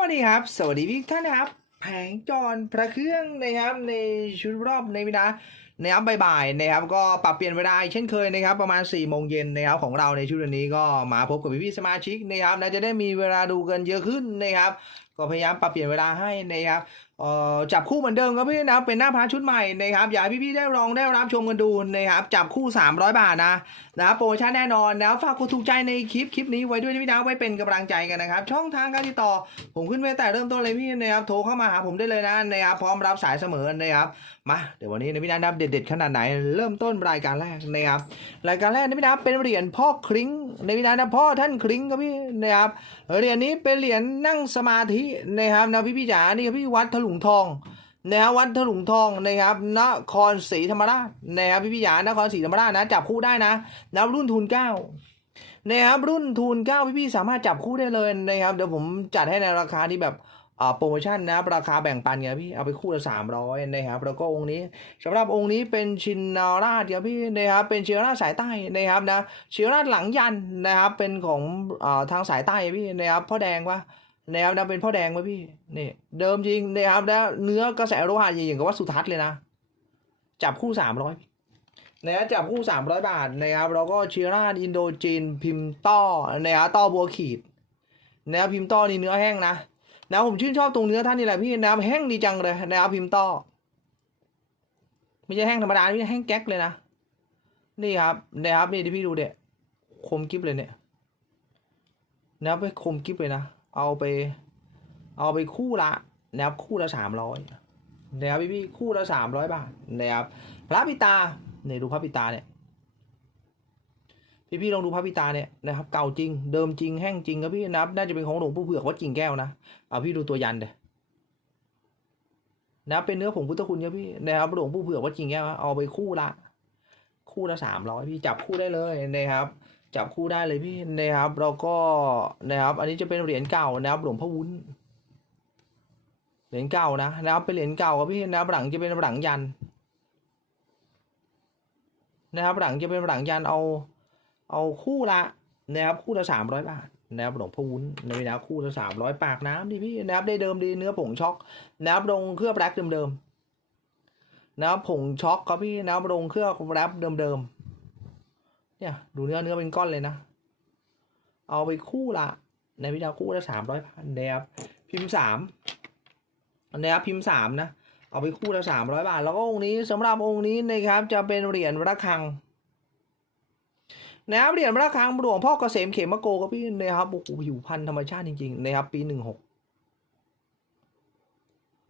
วัสดีครับ สวัสดีพี่ท่านนะครับ แผงจรพระเครื่องนะครับในชุดรอบในเวลานะครับบ่ายๆนะครับก็ปรับเปลี่ยนเวลาเช่นเคยนะครับประมาณ4ี่โมงเย็นนะครับของเราในชุดนี้ก็มาพบกับพี่ๆสมาชิกนะครับนะจะได้มีเวลาดูกันเยอะขึ้นนะครับก็พยายามปรับเปลี่ยนเวลาให้นะครับจับคู่เหมือนเดิมครับพี่นะครับเป็นหน้าพระชุดใหม่นะครับอยากให้พี่ๆได้ลองได้รับชมกันดูนะครับจับคู่ 300 บาทนะ นะครับโปรโมชั่นแน่นอนนะครับฝากกดถูกใจในคลิปคลิปนี้ไว้ด้วยนะพี่นะไว้เป็นกำลังใจกันนะครับช่องทางการติดต่อ ผมขึ้นไว้แต่เริ่มต้นเลยพี่นะครับโทรเข้ามาหาผมได้เลยนะนะครับพร้อมรับสายเสมอนะครับมาเดี๋ยววันนี้นะพี่นะครับเด็ดๆขนาดไหน เริ่มต้นรายการแรกนะครับรายการแรกนะพี่นะครับเป็นเหรียญพ่อคริ้งในพี่นะพ่อท่านคริ้งครับพี่นะครับเหรียญนี้เป็นเหรียญนั่งสมาธินะครับนะพี่พี่จ๋านี่ครับพี่วัดถลุงทอง นะครับวัดถลุงทองนะครับนครศรีธรรมราชนะครับพี่พี่จ๋านครศรีธรรมราชนะจับคู่ได้นะนะรุ่นทุนเก้านะครับรุ่นทูน9พี่ๆสามารถจับคู่ได้เลยนะครับเดี๋ยวผมจัดให้ในราคาที่แบบโปรโมชั่นนะราคาแบ่งปันไงพี่เอาไปคู่ละ300นะครับแล้วก็องค์นี้สำหรับองค์นี้เป็นชินนาราชครับพี่นะครับเป็นชินนาราชสายใต้นะครับนะชินนาราชหลังยันนะครับเป็นของอทางสายใต้พี่นะครับพ่อแดงวะ นะครับนะเป็นพ่อแดงวะพี่นี่เดิมจริงนะครับแล้วเนื้อกระแสโลหะอย่างกับว่าสุทัศน์เลยนะ จับคู่300นะครับจับคู่300บาทนะครับแล้วก็เชียร่าอินโดจีนพิมพ์ต้อนะครับต้อบัวขีดนะครับพิมพ์ต้อนี่เนื้อแห้งนะนะผมชื่นชอบตรงเนื้อท่านนี่แหละพี่นะครับแห้งดีจังเลยนะครับพิมพ์ต้อไม่ใช่แห้งธรรมดาไม่แห้งแก๊กเลยนะนี่ครับนะครับนี่ที่พี่ดูเนี่ยคมกิฟเลยเนี่ยนะครับไปคมกิฟเลยนะ เอาไป เอาไปคู่ละนะครับคู่ละสามร้อยนะครับพี่พี่คู่ละสามร้อยบาทนะครับพระปิตาเนี่ยดูพระปิตาเนี่ยพี่พี่ลองดูพระปิตาเนี่ยนะครับเก่าจริงเดิมจริงแห้งจริงครับพี่นะับน่าจะเป็นของหลวงปู่เผือกวัดกิ่งแก้วนะเอาพี่ดูตัวยันเดยนะครับเป็นเนื้อผงพุทธคุณครับพี่นะครับหลวงปู่เผือกวัดกิ่งแก้วเอาไปคู่ละ คู่ละสามร้อยพี่จับคู่ได้เลยนะครับ จับคู่ได้เลยพี่นะครับแล้วก็นะครับ อันนี้จะเป็นเหรียญเก่านะครับหลวงพ่อวุ้นเหรียญเก่านะนะครับเป็นเหรียญเก่าครับพี่นะครับหลังจะเป็นหลังยัน นะครับหลังจะเป็นหลังยันเอา เอาคู่ละนะครับคู่ละสามร้อยบาทนะครับหลวงพ่อวุ้นในเวลาคู่ละสามร้อยปากน้ำดิพี่นะครับได้เดิมดีเนื้อผงช็อกนะครับลงเคลือบแรปเดิมๆนะครับผงช็อกครับพี่นะครับลงเคลือบแรปเดิมๆ เนี่ยดูเนื้อเนื้อเป็นก้อนเลยนะ เอาไปคู่ละในวิดีโอคู่ละสามร้อยพันนะครับพิมพ์สามนะครับพิมพ์สามนะ เอาไปคู่ละสามร้อยบาท แล้วก็องค์นี้สำหรับองค์นี้นะครับจะเป็นเหรียญระฆังนะครับเหรียญระฆังหลวงพ่อเกษมเขมโกครับพี่นะครับโอ้โหผิวพันธธรรมชาติจริงๆนะครับปีหนึ่งหก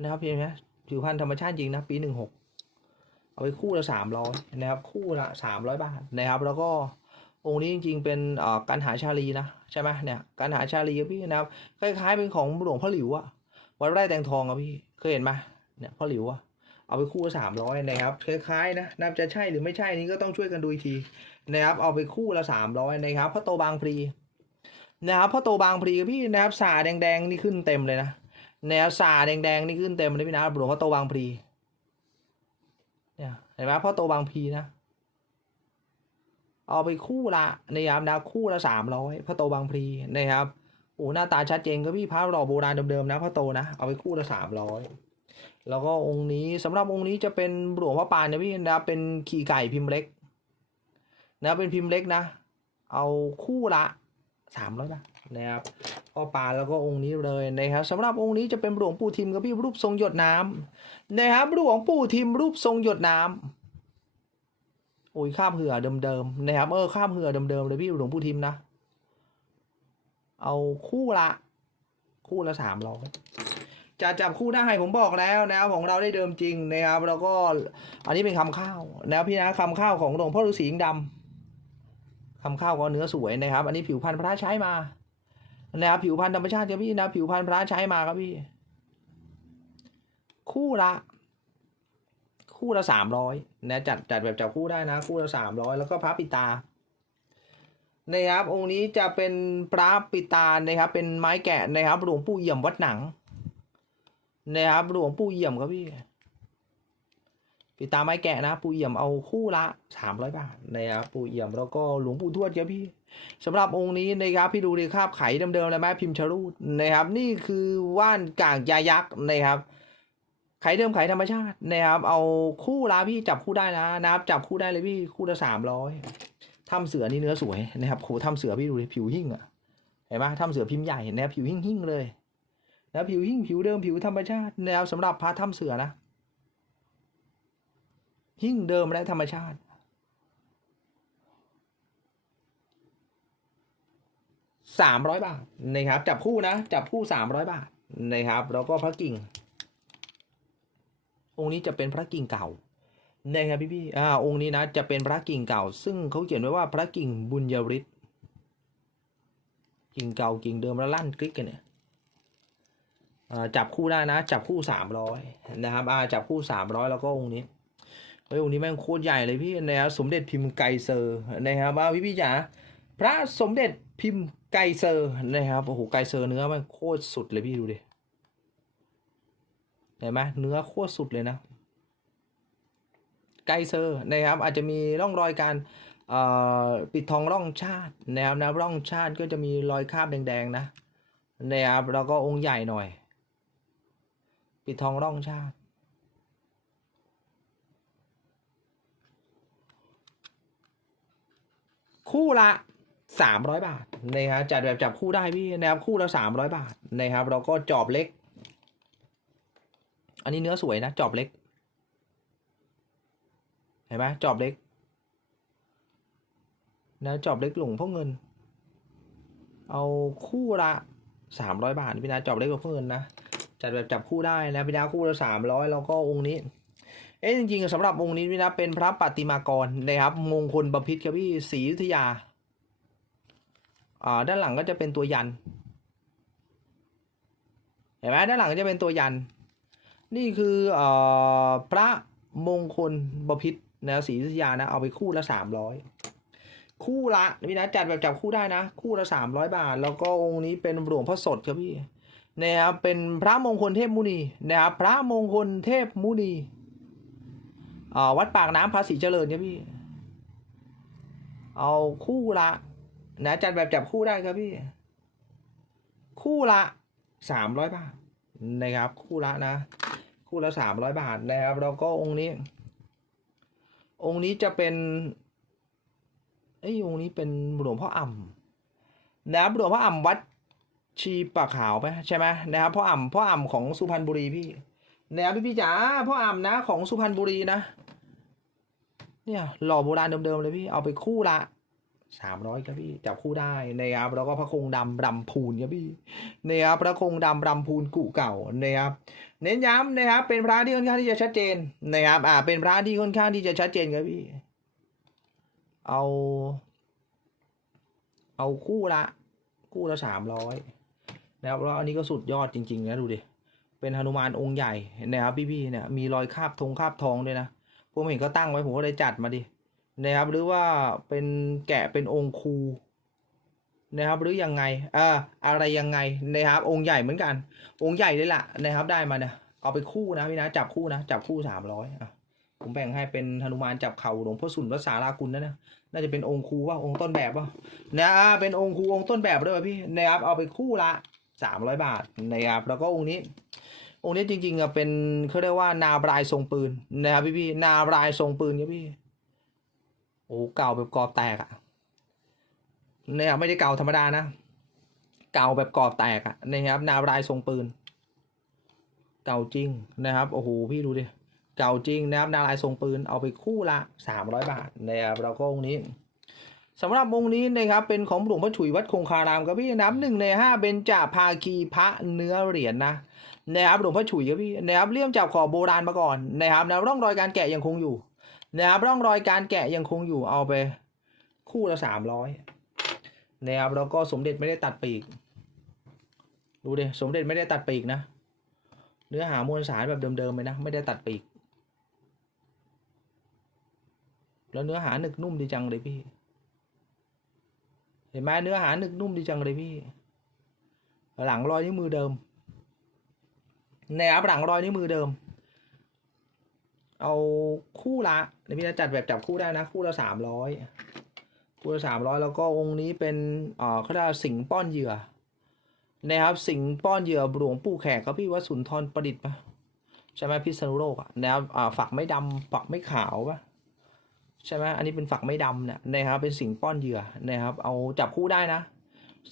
นะครับเพียงนะผิวพันธธรรมชาติจริงนะปีหนึ่งหก เอาไปคู่ละสามร้อยนะครับคู่ละสามร้อยบาทนะครับแล้วก็องค์นี้จริงๆเป็นอ่อการหาชาลีนะใช่ไหมเนี่ยการหาชาลีครับพี่นะครับคล้ายๆเป็นของหลวงพ่อหลิวอะวัดไร่แตงทองครับพี่เคยเห็นไหมเนี่ยพ่อหลิวอะเอาไปคู่ละสามร้อยนะครับคล้ายๆนะนับจะใช่หรือไม่ใช่นี้ก็ต้องช่วยกันดูอีกทีนะครับเอาไปคู่ละสามร้อยนะครับพ่อโตบางพลีนะครับพ่อโตบางพลีพี่นะครับสาแดงๆนี่ขึ้นเต็มเลยนะแนวสาแดงๆนี่ขึ้นเต็มเลยพี่นะหลวงพ่อโตบางพลี เนี่ยเห็นไหมพ่อโตบางพีนะ เอาไปคู่ละนะครับนะคู่ละสามร้อยพ่อโตบางพีนะครับโอ้หน้าตาชัดเจนก็พี่พระหล่อโบราณเดิมๆนะพ่อโตนะเอาไปคู่ละสามร้อยแล้วก็องค์นี้สำหรับองค์นี้จะเป็นหลวงพ่อปานนะพี่นะเป็นขี่ไก่พิมพ์เล็ก นะเป็นพิมพ์เล็กนะ เอาคู่ละสามร้อยบาท นะครับพ่อปานแล้วก็องค์นี้เลยนะครับสำหรับองค์นี้จะเป็นหลวงปู่ทิมกับพี่รูปทรงหยดน้ำนะครับหลวงปู่ทิมรูปทรงหยดน้ำโอ้ยข้ามเหือเดิมๆนะครับเออข้ามเหือเดิมๆเลยพี่หลวงปู่ทิมนะ เอาคู่ละ คู่ละสามร้อยจะจับคู่ได้ผมบอกแล้วนะครับของเราได้เดิมจริงนะครับแล้วก็อันนี้เป็นคำข้าวนะพี่นะคำข้าวของหลวงพ่อฤาษีงดำคำข้าวก็เนื้อสวยนะครับ อันนี้ผิวพันธุ์พระใช้มา นะครับผิวพันธุ์ธรรมชาติครับพี่นะผิวพันธุ์พระใช้มาครับพี่ คู่ละ คู่ละสามร้อยนะจัดจัดแบบจับคู่ได้นะ คู่ละสามร้อยแล้วก็พระปิตานะครับองค์นี้จะเป็นพระปิตานะครับ เป็นไม้แกะนะครับหลวงปู่เอี่ยมวัดหนังนะครับหลวงปู่เยี่ยมครับพี่ ปิดตาไม้แกะนะปูเอี่ยมเอาคู่ละสามร้อยบาทนะครับปูเอี่ยมแล้วก็หลวงปู่ทวดครับพี่สำหรับองค์นี้นะครับพี่ดูในคาบไข่เดิมๆเลยไหมพิมพ์ชรูดนะครับ นี่คือว่านกางยายักษ์นะครับไข่เดิมไข่ธรรมชาตินะครับเอาคู่ละพี่จับคู่ได้นะนะครับจับคู่ได้เลยพี่คู่ละสามร้อยถ้ำเสือนี่เนื้อสวยนะครับโหถ้ำเสือพี่ดูดิผิวหิ่งอะเห็นปะถ้ำเสือพิมพ์ใหญ่นะครับผิวหิ่งหิ่งเลยนะผิวหิ่งผิวเดิมผิวธรรมชาตินะครับสำหรับพระถ้ำเสือนะ หิ่งเดิมและธรรมชาติ สามร้อยบาทนะครับ จับคู่นะ จับคู่สามร้อยบาทนะครับ แล้วก็พระกิ่ง องค์นี้จะเป็นพระกิ่งเก่านะครับพี่พี่อ่า องค์นี้นะจะเป็นพระกิ่งเก่า ซึ่งเขาเขียนไว้ว่าพระกิ่งบุญยฤทธิ์กิ่งเก่ากิ่งเดิมแล้วลั่นกริกกันเนี่ยอ่าจับคู่ได้นะ จับคู่สามร้อยนะครับอ่าจับคู่สามร้อยแล้วก็องค์นี้ เฮ้ยองค์นี้แม่งโคตรใหญ่เลยพี่นะครับสมเด็จพิมพ์ไกเซอร์นะครับว่าพี่พี่จ๋าพระสมเด็จพิมพ์ไกเซอร์นะครับโอ้โหไกเซอร์เนื้อมันโคตรสุดเลยพี่ดูดิเห็นไหมเนื้อโคตรสุดเลยนะ ไกเซอร์นะครับ อาจจะมีร่องรอยการปิดทองร่องชาตินะครับนะร่องชาติก็จะมีรอยคราบแดงๆนะนะครับแล้วก็องค์ใหญ่หน่อย ปิดทองร่องชาติ คู่ละสามร้อยบาทนะครับจัดแบบจับคู่ได้พี่นะครับคู่ละสามร้อยบาทนะครับแล้วก็จอบเล็ก อันนี้เนื้อสวยนะจอบเล็ก เห็นไหมจอบเล็กนะจอบเล็กหลวงพ่อเงิน เอาคู่ละสามร้อยบาทพี่นะจอบเล็กหลวงพ่อเงินนะจัดแบบจับคู่ได้นะพี่นะคู่ละสามร้อยแล้วก็องค์นี้ เอ๊ะจริงๆสำหรับองค์นี้นะเป็นพระปฏิมากรนะครับมงคลบพิตรครับพี่ศรีอยุธยาอ่าด้านหลังก็จะเป็นตัวยันเห็นไหมด้านหลังก็จะเป็นตัวยัน นี่คืออ่อพระมงคลบพิตรนะศรีอยุธยานะเอาไปคู่ละสามร้อยคู่ละพี่นะจัดแบบจับคู่ได้นะ คู่ละสามร้อยบาท แล้วก็องค์นี้เป็นหลวงพ่อสดครับพี่นะครับเป็นพระมงคลเทพมุนีนะครับพระมงคลเทพมุนี วัดปากน้ำภาษีเจริญครับพี่ เอาคู่ละ นะจัดแบบจับคู่ได้ครับพี่ คู่ละสามร้อยบาทนะครับ คู่ละนะ คู่ละสามร้อยบาทนะครับแล้วก็องค์นี้ องค์นี้จะเป็นไอ้องค์นี้เป็นหลวงพ่ออ่ำนะครับหลวงพ่ออ่ำวัดชีปะขาวไหมใช่ไหมนะครับพ่ออ่ำพ่ออ่ำของสุพรรณบุรีพี่ นะพี่พี่จ๋าพ่ออ่ำนะ ของสุพรรณบุรีนะ เนี่ยหล่อโบราณเดิมๆเลยพี่เอาไปคู่ละสามร้อยครับพี่จับคู่ได้นะครับแล้วก็พระคงดำรำพูนครับพี่นะครับพระคงดำรำพูนกุเก่านะครับเน้นย้ำนะครับ เป็นพระที่ค่อนข้างที่จะชัดเจนนะครับอ่าเป็นพระที่ค่อนข้างที่จะชัดเจนครับพี่ เอา เอาคู่ละ คู่ละสามร้อยนะครับแล้วอันนี้ก็สุดยอดจริง ๆ นะดูดิ เป็นหนุมานองค์ใหญ่เห็นะครับพี่ๆเนี่ยมีรอยคาบธงคาบทองด้วยนะผมเห็นก็ตั้งไว้ผมก็เลยจัดมาดินะครับหรือว่าเป็นแกะเป็นองค์ครูนะครับหรือยังไงเอ่าอะไรยังไงนะครับองค์ใหญ่เหมือนกัน องค์ใหญ่เลยล่ะนะครับได้มาเนี่ยเอาไปคู่นะพี่นะจับคู่นะจับคู่สามร้อยอะผมแบ่งให้เป็นหนุมานจับเข่าหลวงพ่อสุนวัดสารากุลนะนะน่าจะเป็นองค์ครูว่าองค์ต้นแบบว่านะอ่าเป็นองค์ครูองค์ต้นแบบด้วยพี่นะครับเอาไปคู่ละ สามร้อยบาทนะครับแล้วก็องค์นี้ องค์นี้จริงๆอะเป็นเขาเรียกว่านาบรายทรงปืนนะครับพี่พี่ๆนาบรายทรงปืนครับพี่โอ้เก่าแบบกรอบแตกอะเนี่ยไม่ได้เก่าธรรมดานะเก่าแบบกรอบแตกอะนะครับ นาวรายทรงปืน เก่าจริงนะครับโอ้โหพี่ดูดิเก่าจริงนะครับนาวรายทรงปืนเอาไปคู่ละสามร้อยบาทนะครับแล้วก็องค์นี้ สำหรับองค์นี้นะครับเป็นของหลวงพ่อฉุยวัดคงคารามครับพี่น้ำหนึ่งในห้าเบญจภาคีพระเนื้อเหรียญนะนะครับหลวงพ่อฉุยครับพี่นะครับเลี่ยมจับขอบโบราณมาก่อนนะครับนะร่องรอยการแกะยังคงอยู่นะครับร่องรอยการแกะยังคงอยู่เอาไป คู่ละสามร้อยนะครับแล้วก็สมเด็จไม่ได้ตัดปีก ดูดิสมเด็จไม่ได้ตัดปีกนะ เนื้อหามวลสารแบบเดิมๆเลยนะ ไม่ได้ตัดปีก แล้วเนื้อหาหนึกนุ่มดีจังเลยพี่ เห็นไหมเนื้อหาหนึกนุ่มดีจังเลยพี่ หลังรอยนิ้วมือเดิมนะครับหลังรอยนิ้วมือเดิม เอาคู่ละเดี๋ยวพี่นะจัดแบบจับคู่ได้นะ คู่ละสามร้อยคู่ละสามร้อยแล้วก็องค์นี้เป็นเอ่อเขาเรียกสิงป้อนเหยื่อนะครับสิงป้อนเหยื่อหลวงปู่แขกครับพี่วัดสุนทรประดิษฐ์ปะใช่ไหมพิษณุโลกอะนะครับอ่าฝักไม่ดำฝักไม่ขาวปะ ใช่ไหมอันนี้เป็นฝักไม่ดำเนี่ยนะครับ เป็นสิงป้อนเหยื่อนะครับ เอาจับคู่ได้นะ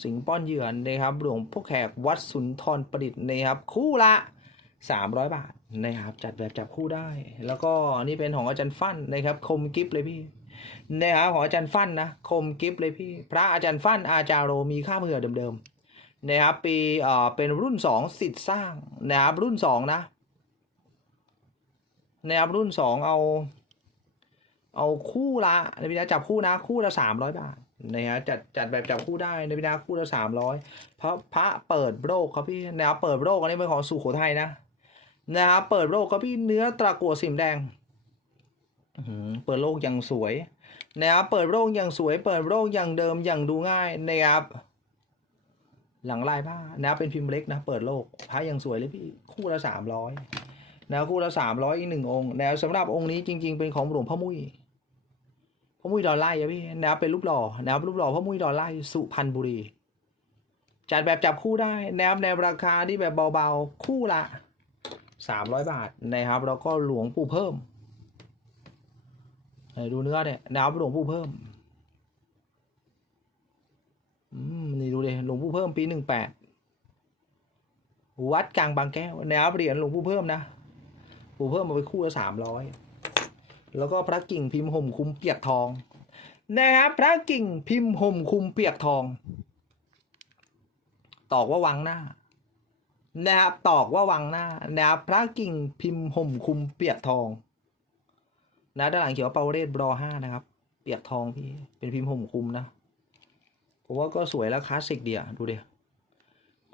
สิงป้อนเหยื่อนะครับ หลวงพ่อแขกวัดสุนทรประดิษฐ์นะครับ คู่ละ 300 บาทนะครับ จัดแบบจับคู่ได้ แล้วก็นี่เป็นของอาจารย์ฟั่นนะครับ คมกิฟเลยพี่นะครับของอาจารย์ฟั่นนะ คมกิฟเลยพี่ พระอาจารย์ฟั่นอาจารโรมีค่าเมือเดิมๆนะครับ ปีเอ่อเป็นรุ่น2สิทธิ์สร้างนะครับ รุ่น2นะนะครับรุ่น 2 เอา เอาคู่ละในพินาจับคู่นะคู่ละ300บาทนะครับจัดจัดแบบจับคู่ได้ในพินาคู่ละ300พระพระเปิดโรคครับพี่แนวเปิดโรคอันนี้เป็นของสุโขทัยนะนะครับเปิดโรคครับพี่เนื้อตะกั่วสิมแดงเปิดโรคอย่างสวยนะครับเปิดโรคอย่างสวย เปิดโรคอย่างเดิมอย่างดูง่ายนะครับ หลังลายผ้านะเป็นพิมพ์เล็กนะ เปิดโลกพระยังสวยเลยพี่คู่ละสามร้อยนะคู่ละสามร้อยอีกหนึ่งองค์แล้วสำหรับองค์นี้จริง ๆ เป็นของหลวงพ่อมุ้ย มุ้ยดอลไล่อะพี่นะครับเป็นรูปหล่อนะครับรูปหล่อพ่อมุ้ยดอลไล่สุพรรณบุรี จัดแบบจับคู่ได้นะครับในราคาที่แบบเบาๆคู่ละสามร้อยบาทนะครับแล้วก็หลวงปู่เพิ่มดูเนื้อเนี่ยนะครับหลวงปู่เพิ่มอืมนี่ดูดิหลวงปู่เพิ่มปีหนึ่งแปดวัดกลางบางแก้วนะครับเหรียญหลวงปู่เพิ่มนะปู่เพิ่มมาไปคู่ละสามร้อย แล้วก็พระกิ่งพิมพ์ห่มคุมเปียกทอง นะครับพระกิ่งพิมพ์ห่มคุมเปียกทอง ตอกว่าวังหน้า นะครับตอกว่าวังหน้านะครับพระกิ่งพิมพ์ห่มคุมเปียกทอง นะด้านหลังเขียนว่าเปาเรศบรอห้านะครับ เปียกทองพี่เป็นพิมพ์ห่มคุมนะผมว่าก็สวยแล้วคลาสสิกเดีอะดูดิ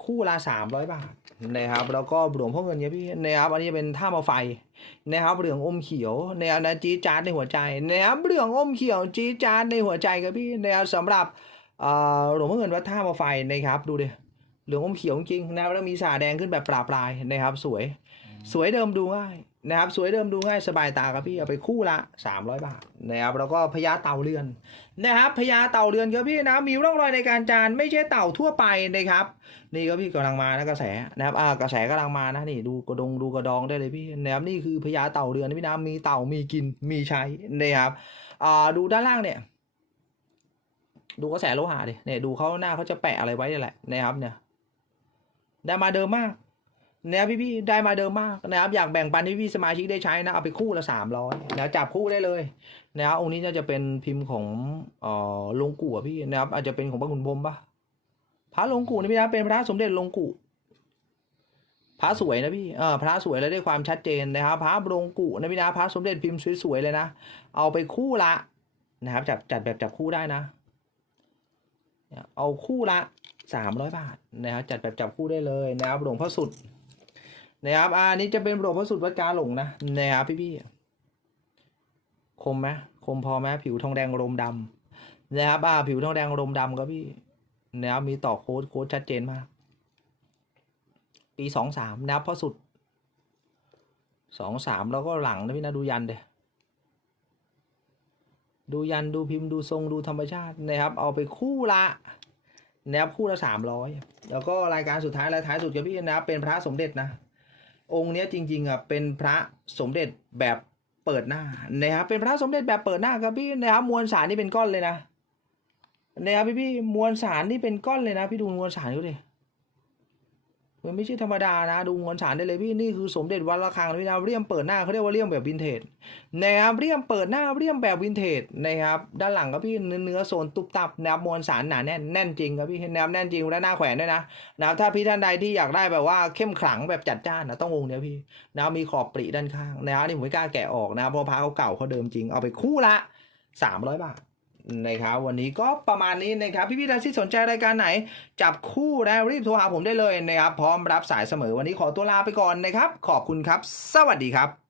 คู่ละสามร้อยบาทนะครับ แล้วก็หลวงพ่อเงินเนี่ยพี่นะครับอันนี้เป็นท่ามาไฟนะครับเหลืองอมเขียวนะครับนะจี๊ดจ๊าดในหัวใจนะครับเหลืองอมเขียวจี๊ดจ๊าดในหัวใจครับพี่นะครับสำหรับอ่อหลวงพ่อเงินวัดท่ามาไฟนะครับ ดูดิเหลืองอมเขียวจริงนะครับแล้วมีสาแดงขึ้นแบบปลาปลายนะครับ สวย สวยเดิมดูง่าย นะครับสวยเดิมดูง่ายสบายตาครับพี่เอาไปคู่ละ 300 บาทนะครับแล้วก็พญาเต่าเรือนนะครับพญาเต่าเรือนครับพี่นะมีร่องรอยในการจานไม่ใช่เต่าทั่วไปนะครับนี่ก็พี่กำลังมานะกระแสนะครับอ่ากระแสกำลังมานะนี่ดูกระดงดูกระดองได้เลยพี่นะครับนี่คือพญาเต่าเรือนนะพี่นะมีเต่ามีกินมีใช้นะครับอ่าดูด้านล่างเนี่ยดูกระแสโลหะดิเนี่ยดูเขาหน้าเขาจะแปะอะไรไว้นี่แหละนะครับเนี่ยได้มาเดิมมาก นะครับพี่พี่ๆได้มาเดิมมากนะครับอยากแบ่งปันให้พี่สมาชิกได้ใช้นะเอาไปคู่ละสามร้อยนะจับคู่ได้เลยนะครับองค์นี้น่าจะเป็นพิมพ์ของเอ่อลงปู่พี่นะครับอาจจะเป็นของพระคุณพรมปะพระลงปู่นี่พี่นะเป็นพระสมเด็จลงปู่พระสวยนะพี่เออพระสวยแล้วได้ความชัดเจนนะครับพระลงปู่นะพี่นะพระสมเด็จพิมพ์สวยๆเลยนะเอาไปคู่ละนะครับจัดจัดแบบจับคู่ได้นะเนี่ยเอาคู่ละสามร้อยบาทนะครับจัดแบบจับคู่ได้เลยนะครับหลวงพ่อสุด นะครับอันนี้จะเป็นหลวงพ่อสุดวัดกาหลงนะนะครับพี่ๆคมไหมคมพอไหมผิวทองแดงรมดำนะครับอ่าผิวทองแดงรมดำครับพี่นะครับมีต่อโค้ดโค้ดชัดเจนมากปีสองสามนะครับพอสุดสองสามแล้วก็หลังนะพี่นะดูยันเดดูยันดูพิมพ์ดูทรงดูธรรมชาตินะครับ เอาไปคู่ละนะครับคู่ละสามร้อยแล้วก็รายการสุดท้ายรายท้ายสุดครับพี่นะครับเป็นพระสมเด็จนะ องค์เนี้ยจริงๆอะเป็นพระสมเด็จแบบเปิดหน้านะครับเป็นพระสมเด็จแบบเปิดหน้าครับพี่นะครับมวลสารนี่เป็นก้อนเลยนะนะครับพี่พี่มวลสารนี่เป็นก้อนเลยนะ พี่ดูมวลสารดูดิ มันไม่ใช่ธรรมดานะดูมวลสารได้เลยพี่นี่คือสมเด็จวัดระฆังนะพี่นะเรียมเปิดหน้าเขาเรียกว่าเรียมแบบวินเทจนะครับเรียมเปิดหน้าเรียมแบบวินเทจนะครับด้านหลังครับพี่เนื้อโซนตุบตับนะครับมวลสารหนาแน่นแน่นจริงครับพี่นะครับแน่นจริงและหน้าแขวนด้วยนะนะครับถ้าพี่ท่านใดที่อยากได้แบบว่าเข้มขลังแบบจัดจ้านนะต้องวงเนี้ยพี่นะมีขอบปริด้านข้างนะครับนี่ผมไม่กล้าแกะออกนะเพราะพระเขาเก่าเขาเดิมจริงเอาไปคู่ละ300บาท นะครับวันนี้ก็ประมาณนี้นะครับพี่พี่ๆท่านที่สนใจรายการไหน จับคู่นะรีบโทรหาผมได้เลยนะครับ พร้อมรับสายเสมอวันนี้ขอตัวลาไปก่อนนะครับ ขอบคุณครับ สวัสดีครับ